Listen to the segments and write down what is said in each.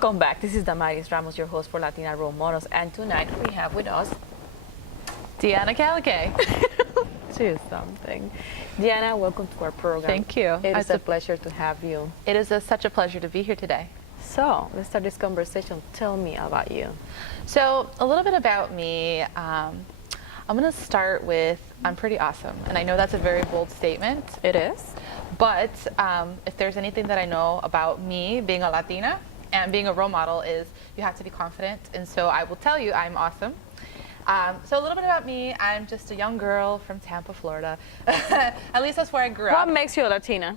Welcome back. This is Damaris Ramos, your host for Latina Role Models, and tonight we have with us Deana Kalakay. she is something. Deana, welcome to our program. Thank you. It's a pleasure to have you. It is such a pleasure to be here today. So let's start this conversation. Tell me about you. So a little bit about me. I'm going to start with I'm pretty awesome, and I know that's a very bold statement. It is. But if there's anything that I know about me being a Latina and being a role model is you have to be confident, and so I will tell you I'm awesome. So a little bit about me, I'm just a young girl from Tampa, Florida. At least that's where I grew up. What makes you a Latina?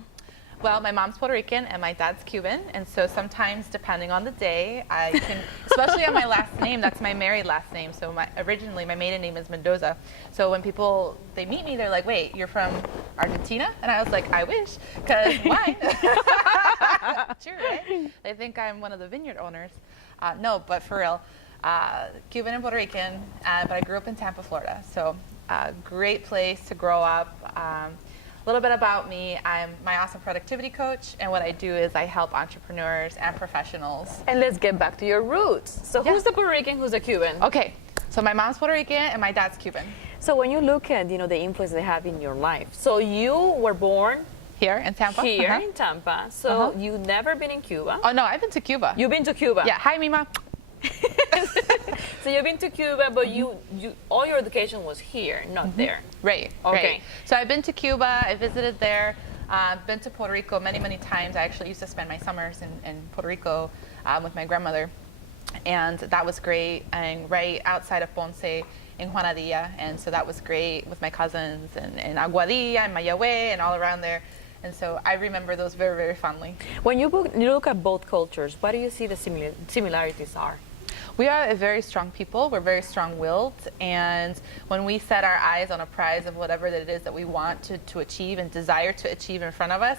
Well, my mom's Puerto Rican and my dad's Cuban, and so sometimes, depending on the day, I can, especially on my last name, that's my married last name. So originally my maiden name is Mendoza. So when people, they meet me, they're like, wait, you're from Argentina? And I was like, I wish, because why? True, right? They think I'm one of the vineyard owners. No, but for real, Cuban and Puerto Rican, but I grew up in Tampa, Florida. So great place to grow up. A little bit about me, I'm my awesome productivity coach, and what I do is I help entrepreneurs and professionals. And let's get back to your roots. So who's the Puerto Rican, who's the Cuban? Okay, so my mom's Puerto Rican and my dad's Cuban. So when you look at, the influence they have in your life, so you were born here in Tampa? Here in Tampa. So you've never been in Cuba? Oh no, I've been to Cuba. You've been to Cuba? Yeah, hi Mima. So you've been to Cuba, but you all your education was here, not there. Right. Okay. Right. So I've been to Cuba. I visited there. Been to Puerto Rico many, many times. I actually used to spend my summers in Puerto Rico with my grandmother, and that was great. And right outside of Ponce in Juanadilla, and so that was great with my cousins and Aguadilla and Mayagüez and all around there. And so I remember those very, very fondly. When you look at both cultures, what do you see the similarities are? We are a very strong people. We're very strong-willed, and when we set our eyes on a prize of whatever that it is that we want to achieve and desire to achieve in front of us,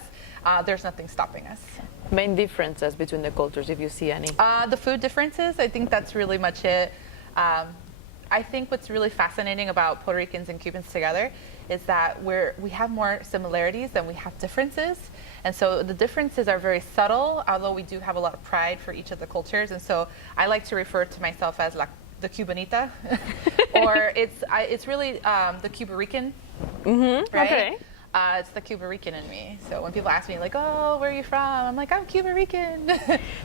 there's nothing stopping us. Main differences between the cultures, if you see any? The food differences, I think that's really much it. I think what's really fascinating about Puerto Ricans and Cubans together is that we have more similarities than we have differences. And so the differences are very subtle, although we do have a lot of pride for each of the cultures. And so I like to refer to myself as the Cubanita, or it's really the Cuba Rican, right? Okay. It's the Cuba Rican in me. So when people ask me like, oh, where are you from? I'm like, I'm Cuba Rican.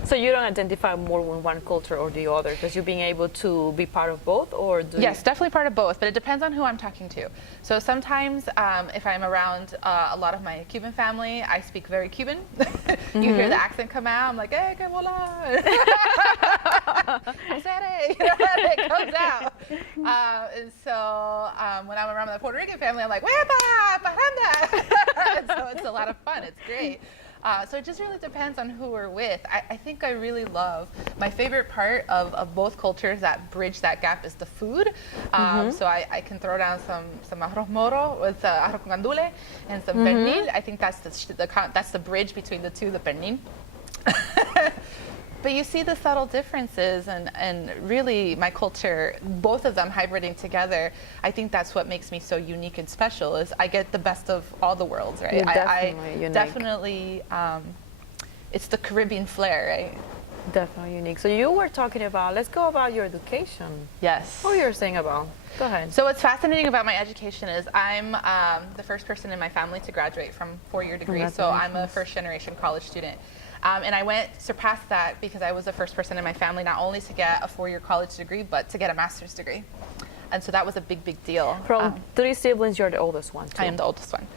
So you don't identify more with one culture or the other, because you're being able to be part of both, or Yes, definitely part of both, but it depends on who I'm talking to. So sometimes if I'm around a lot of my Cuban family, I speak very Cuban. You hear the accent come out, I'm like, hey, que vola. It comes out. And so when I'm around my Puerto Rican family, I'm like, huepa, paranda. So it's a lot of fun. It's great. So it just really depends on who we're with. I think I really love, my favorite part of both cultures that bridge that gap is the food. So I can throw down some arroz moro with arroz con andule and some pernil. I think that's the bridge between the two, the pernil. But you see the subtle differences, and really my culture, both of them hybriding together, I think that's what makes me so unique and special, is I get the best of all the worlds, right? You're definitely unique. Definitely, it's the Caribbean flair, right? Definitely unique. So you were talking about, let's go about your education. Yes. What were you saying about? Go ahead. So what's fascinating about my education is I'm the first person in my family to graduate from 4-year degree, so I'm a first-generation college student. And I surpassed that because I was the first person in my family not only to get a 4-year college degree, but to get a master's degree. And so that was a big, big deal. From 3 siblings, you're the oldest one, too. I am the oldest one.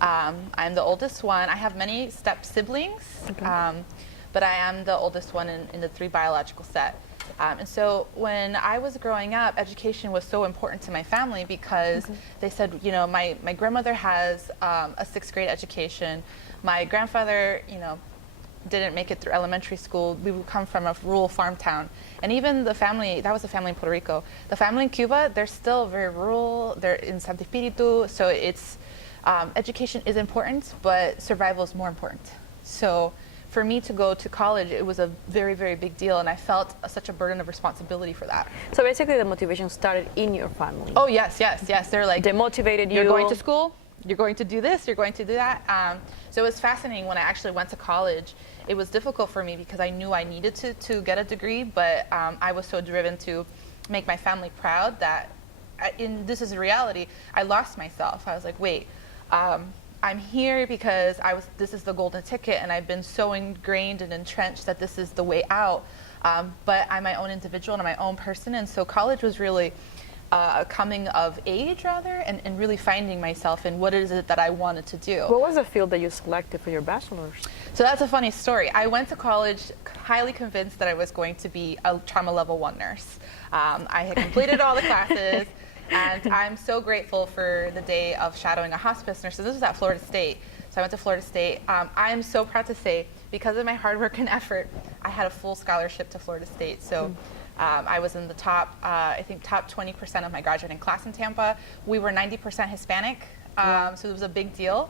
I'm the oldest one. I have many step siblings, but I am the oldest one in the 3 biological set. And so when I was growing up, education was so important to my family because they said, my grandmother has a 6th grade education. My grandfather, didn't make it through elementary school. We would come from a rural farm town. And even the family, that was the family in Puerto Rico. The family in Cuba, they're still very rural. They're in Santo Espiritu. So it's, education is important, but survival is more important. So for me to go to college, it was a very, very big deal. And I felt such a burden of responsibility for that. So basically the motivation started in your family. Oh, yes, yes, yes. They're like, they motivated you. You're going to school? you're going to do this, you're going to do that. So it was fascinating when I actually went to college. It was difficult for me because I knew I needed to get a degree, but I was so driven to make my family proud that, this is a reality, I lost myself. I was like, wait, I'm here because this is the golden ticket, and I've been so ingrained and entrenched that this is the way out. But I'm my own individual and I'm my own person, and so college was really a coming of age, rather, and really finding myself in what is it that I wanted to do. What was the field that you selected for your bachelor's? So that's a funny story. I went to college highly convinced that I was going to be a trauma level 1 nurse. I had completed all the classes, and I'm so grateful for the day of shadowing a hospice nurse. So this was at Florida State. So I went to Florida State. I am so proud to say, because of my hard work and effort, I had a full scholarship to Florida State. So I was in the top 20% of my graduating class in Tampa. We were 90% Hispanic, so it was a big deal.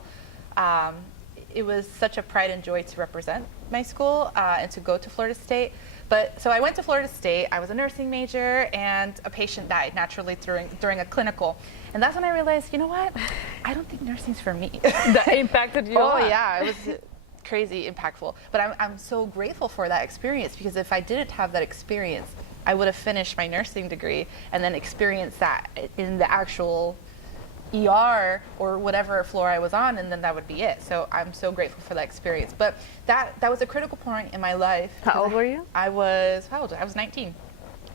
It was such a pride and joy to represent my school and to go to Florida State. So I went to Florida State. I was a nursing major, and a patient died naturally during a clinical. And that's when I realized, you know what? I don't think nursing's for me. That impacted you? Oh, yeah. It was crazy impactful. But I'm so grateful for that experience, because if I didn't have that experience, I would have finished my nursing degree and then experienced that in the actual ER or whatever floor I was on, and then that would be it. So I'm so grateful for that experience. But that was a critical point in my life. How old were you? I was 19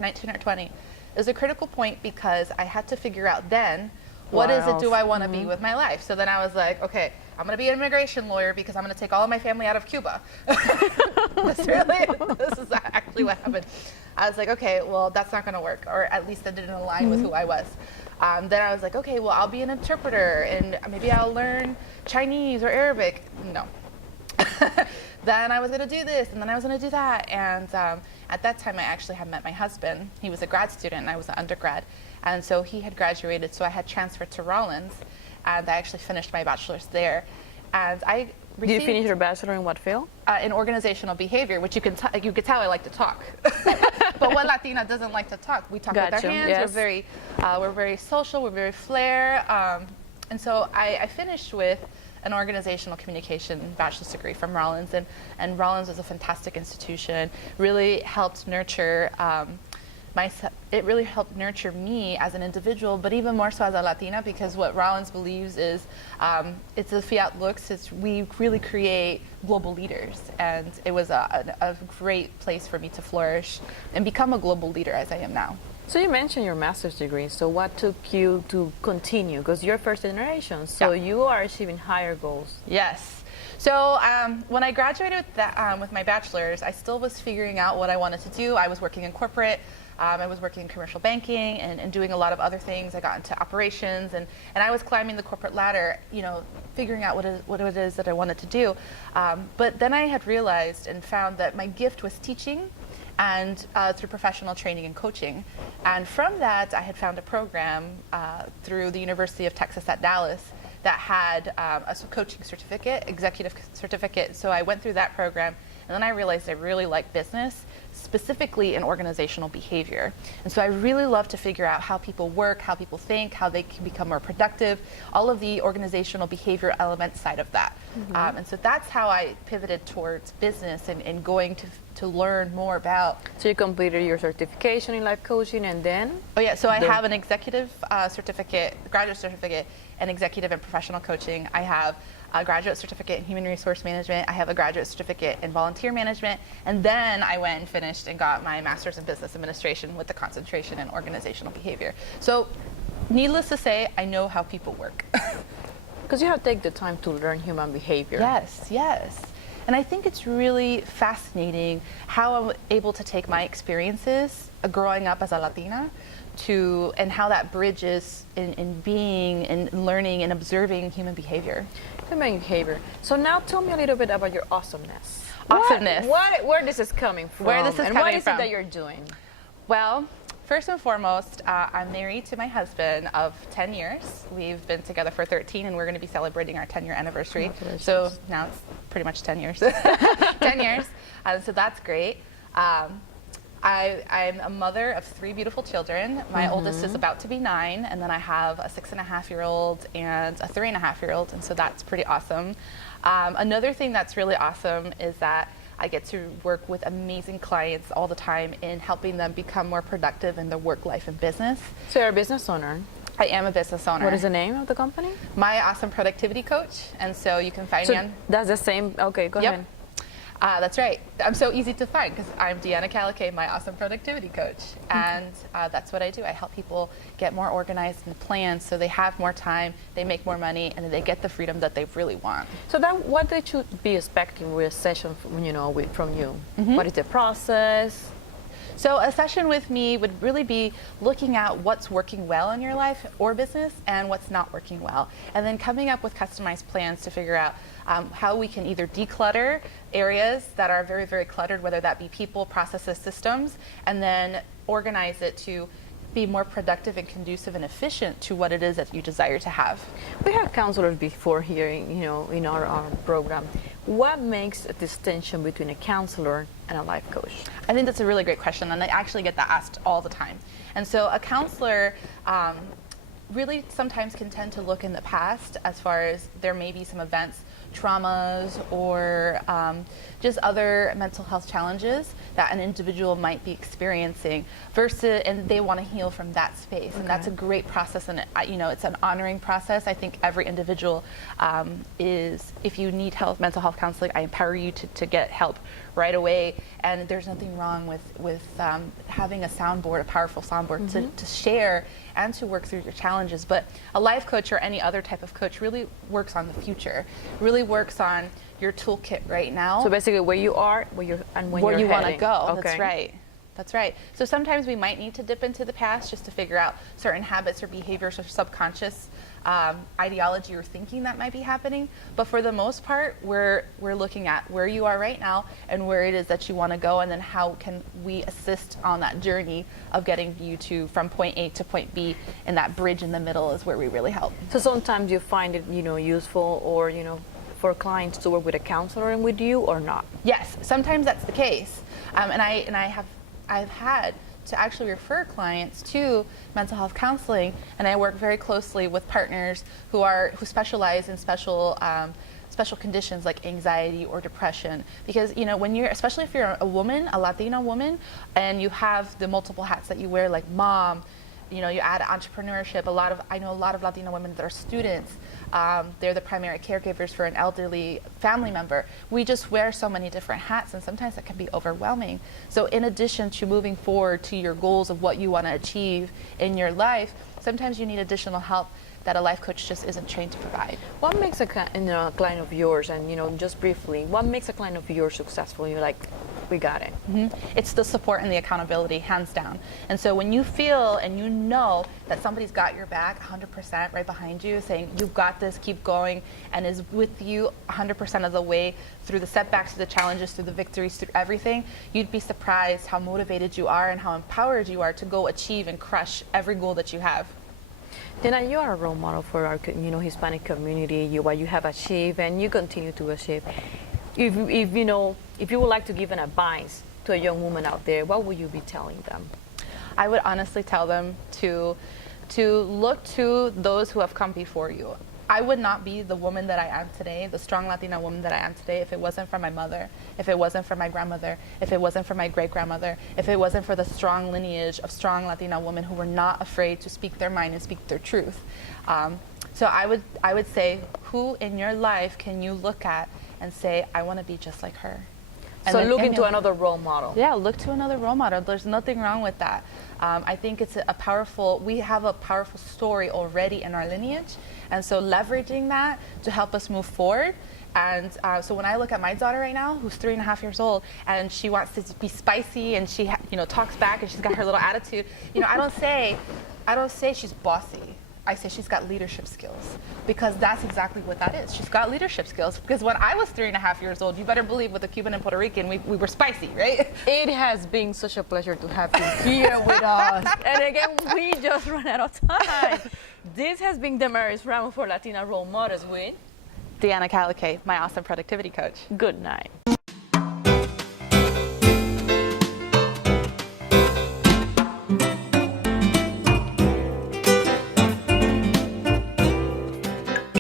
or 20. It was a critical point because I had to figure out then, what is it do I want to be with my life? So then I was like, okay, I'm going to be an immigration lawyer because I'm going to take all of my family out of Cuba. This is actually what happened. I was like, okay, well, that's not going to work, or at least that didn't align with who I was. Then I was like, okay, well, I'll be an interpreter, and maybe I'll learn Chinese or Arabic. No. Then I was going to do this, and then I was going to do that. And at that time, I actually had met my husband. He was a grad student, and I was an undergrad. And so he had graduated, so I had transferred to Rollins, and I actually finished my bachelor's there. And I received... Did you finish your bachelor in what field? In organizational behavior, which you could tell I like to talk. But what Latina doesn't like to talk? We talk with our hands. Yes. We're very social. We're very flair. And so I finished with an organizational communication bachelor's degree from Rollins, and Rollins was a fantastic institution. Really helped nurture it really helped nurture me as an individual, but even more so as a Latina, because what Rollins believes is it's a fiat lux. We really create global leaders, and it was a great place for me to flourish and become a global leader as I am now. So you mentioned your master's degree. So what took you to continue? Because you're first generation, so you are achieving higher goals. Yes. So when I graduated with my bachelor's, I still was figuring out what I wanted to do. I was working in corporate. I was working in commercial banking and doing a lot of other things. I got into operations, and I was climbing the corporate ladder, figuring out what it is that I wanted to do. But then I had realized and found that my gift was teaching, and through professional training and coaching. And from that, I had found a program through the University of Texas at Dallas that had a coaching certificate, executive certificate. So I went through that program, and then I realized I really like business, specifically in organizational behavior. And so I really love to figure out how people work, how people think, how they can become more productive, all of the organizational behavior element side of that. And so that's how I pivoted towards business and going to learn more about. So you completed your certification in life coaching, and then? Oh yeah, so I have an executive certificate, graduate certificate in executive and professional coaching. I have a graduate certificate in human resource management. I have a graduate certificate in volunteer management. And then I went and finished and got my master's in business administration with the concentration in organizational behavior. So needless to say, I know how people work. Because you have to take the time to learn human behavior. Yes, yes. And I think it's really fascinating how I'm able to take my experiences growing up as a Latina and how that bridges in being and learning and observing human behavior. Human behavior. So now tell me a little bit about your awesomeness. Awesomeness. Where this is coming from. Where this is and coming what is from. it that you're doing? Well, first and foremost, I'm married to my husband of 10 years. We've been together for 13, and we're going to be celebrating our 10-year anniversary. So now it's pretty much 10 years. 10 years. So that's great. I'm a mother of 3 beautiful children. My oldest is about to be 9, and then I have a 6.5-year-old and a 3.5-year-old, and so that's pretty awesome. Another thing that's really awesome is that I get to work with amazing clients all the time in helping them become more productive in their work, life, and business. So you're a business owner. I am a business owner. What is the name of the company? My Awesome Productivity Coach, and so you can find me on... That's the same. Okay, go ahead. That's right. I'm so easy to find because I'm Deana Kalakay, my Awesome Productivity Coach. And that's what I do. I help people get more organized and planned so they have more time, they make more money, and they get the freedom that they really want. So what they should be expecting with a session from you? What is the process? So a session with me would really be looking at what's working well in your life or business and what's not working well. And then coming up with customized plans to figure out how we can either declutter areas that are very, very cluttered, whether that be people, processes, systems, and then organize it to be more productive and conducive and efficient to what it is that you desire to have. We had counselors before here, in our program. What makes a distinction between a counselor and a life coach? I think that's a really great question, and I actually get that asked all the time. And so a counselor really sometimes can tend to look in the past as far as there may be some events, traumas, or just other mental health challenges that an individual might be experiencing and they want to heal from that space. And that's a great process, and it's an honoring process. I think every individual if you need mental health counseling, I empower you to get help right away. And there's nothing wrong with having a soundboard, a powerful soundboard to share and to work through your challenges. But a life coach or any other type of coach really works on the future, really works on your toolkit right now. So basically where you are, where you want to go. Okay. That's right. That's right. So sometimes we might need to dip into the past just to figure out certain habits or behaviors or subconscious ideology or thinking that might be happening. But for the most part, we're looking at where you are right now and where it is that you want to go, and then how can we assist on that journey of getting you from point A to point B, and that bridge in the middle is where we really help. So sometimes you find it useful or for clients to work with a counselor and with you, or not? Yes, sometimes that's the case, and I've had to actually refer clients to mental health counseling, and I work very closely with partners who specialize in special conditions like anxiety or depression. Because when especially if you're a woman, a Latina woman, and you have the multiple hats that you wear, like mom, you add entrepreneurship. I know a lot of Latina women that are students. They're the primary caregivers for an elderly family member. We just wear so many different hats, and sometimes that can be overwhelming. So in addition to moving forward to your goals of what you want to achieve in your life, sometimes you need additional help that a life coach just isn't trained to provide. What makes a client of yours, and just briefly, what makes a client of yours successful? You're like, we got it. It's the support and the accountability, hands down. And so when you feel and you know that somebody's got your back 100% right behind you, saying, you've got this, keep going, and is with you 100% of the way through the setbacks, through the challenges, through the victories, through everything, you'd be surprised how motivated you are and how empowered you are to go achieve and crush every goal that you have. Deana, you are a role model for our Hispanic community, what you have achieved and you continue to achieve. If you would like to give an advice to a young woman out there, what would you be telling them? I would honestly tell them to look to those who have come before you. I would not be the woman that I am today, the strong Latina woman that I am today, if it wasn't for my mother, if it wasn't for my grandmother, if it wasn't for my great-grandmother, if it wasn't for the strong lineage of strong Latina women who were not afraid to speak their mind and speak their truth. So I would say, who in your life can you look at and say, I want to be just like her? So look into another role model. Yeah, look to another role model. There's nothing wrong with that. I think it's we have a powerful story already in our lineage, and so leveraging that to help us move forward. And so when I look at my daughter right now, who's 3.5 years old, and she wants to be spicy, and she talks back, and she's got her little attitude. I don't say she's bossy. I say she's got leadership skills, because that's exactly what that is. She's got leadership skills, because when I was 3.5 years old, you better believe with a Cuban and Puerto Rican, we were spicy, right? It has been such a pleasure to have you here with us. And again, we just ran out of time. This has been Damaris Ramos for Latina Role Models with Deana Kalakay, my awesome productivity coach. Good night.